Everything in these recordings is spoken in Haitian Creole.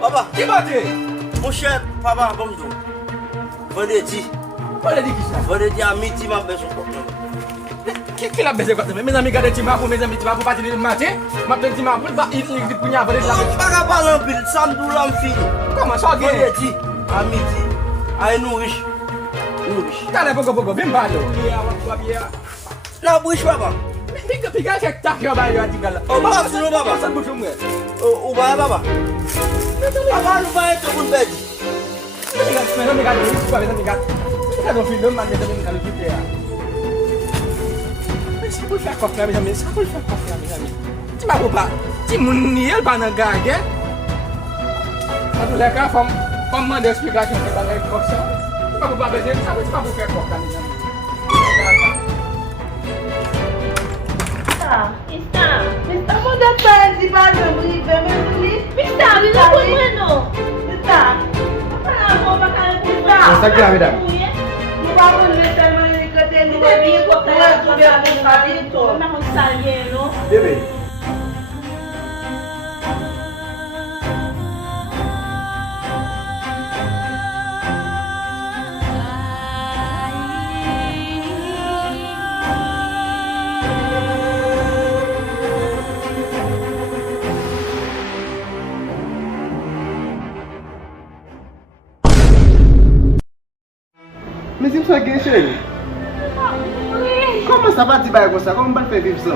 Papa, qui va dire? Mon cher papa, comme tout. Vendredi. Vendredi qui ça? Vendredi à midi, m'a besoin de quoi? Qui l'a besoin de quoi? Mes amis gardent Timapou, mes amis Timapou partir le matin. M'a besoin de Timapou, il dit pour y avoir des gens. Pas parler en pile, samedi ou l'enfile. Comment ça? Vendredi à midi. À nous riche. Nous riche. T'as l'air beaucoup, bien mal. La bouche, papa. Piga cek tak yo bayo atinggal. Oh, papa, sino papa? Saan mo sumwe? Oh, ubaya papa. Papa, ano ba ito kung bed? Meron may gano'n, hindi ko ba hindi ka film man nito yung kalipit ya. May sapul fa kof namin namin, sapul fa kof namin namin. Ti ma ba? Ti munil ba na gage? Ano leka from man explication ke ba lek kof sa? Ti ma ba bezin, sapul fa kof namin namin. Mistà, mo da pensi, padre, mi Mistà, mi da bueno. Mistà, apa bakal Mistà? Mistà grávida. Não vai voltar mais de cadê no meio, porque eu já me falei todo. Não sai, não? Bebê. Mais il me fait gay, chérie. Comment ça va, tu vas comme ça? Comment on va faire vivre ça?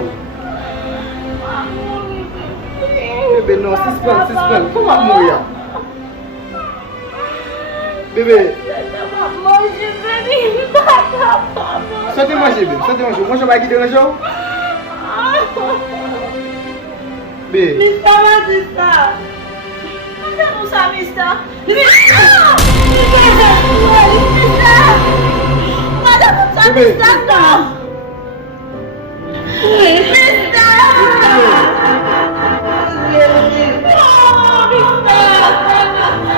Bébé, non, suspens. Comment mourir? Bébé. Sortez manger, bébé. Sortez manger. Moi, je vais quitter le jour. Bébé. Mistà, Mistà. Você não sabe, Mistà. Mistà! Nada não sabe, Mistà, não. Mistà! Oh, Mistà!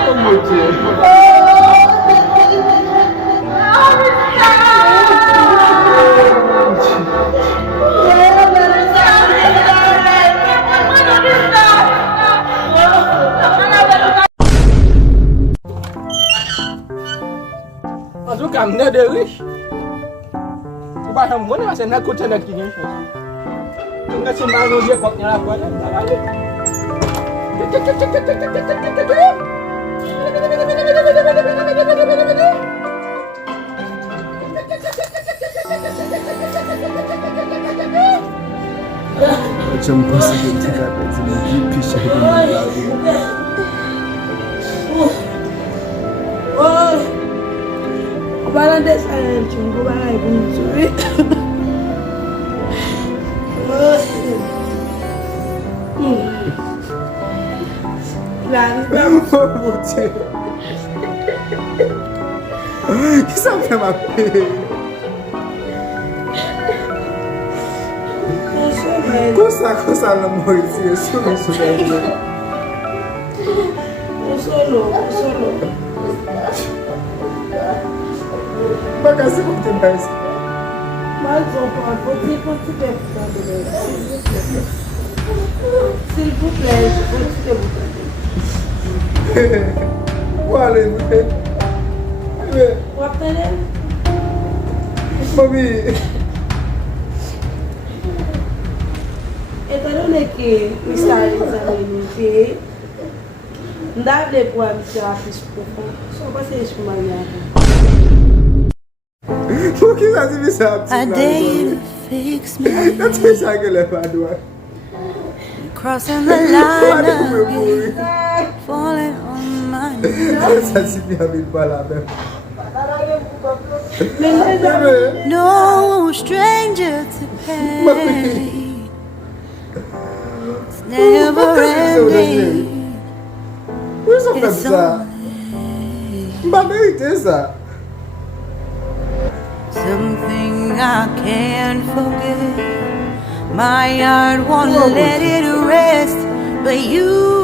Como é? Masuk kamera dari. Bahasa mana masih nak kucing nak kini. Tunggu sembang dia koknya apa lah. Macam pasal kita kata sini pisah lagi. Oh, barang desa yang cunggu barang ibu mencuri. Bocil. Kisah apa? Cosa l'amor di Gesù Solo. Ma casa non ti pensi? Mas on peut continuer. S'il vous plaît, je peux te vous. Wale, mwen. Wap tene? Mami. Etan donè ke mistè alizan ke ndavle pou abite apis profan. So pase yon pou manyan. Pou ki sa ti misa apis I nan? dare you to fix me. Nan ti misa ke le padwa. Crossing the line again, falling on my knees. Sa si pi avil pala men. No stranger to pain. It's never ending. Mwen sa fèm It's sa? only Mba merite sa. something I can't forget. My heart won't let it rest, but you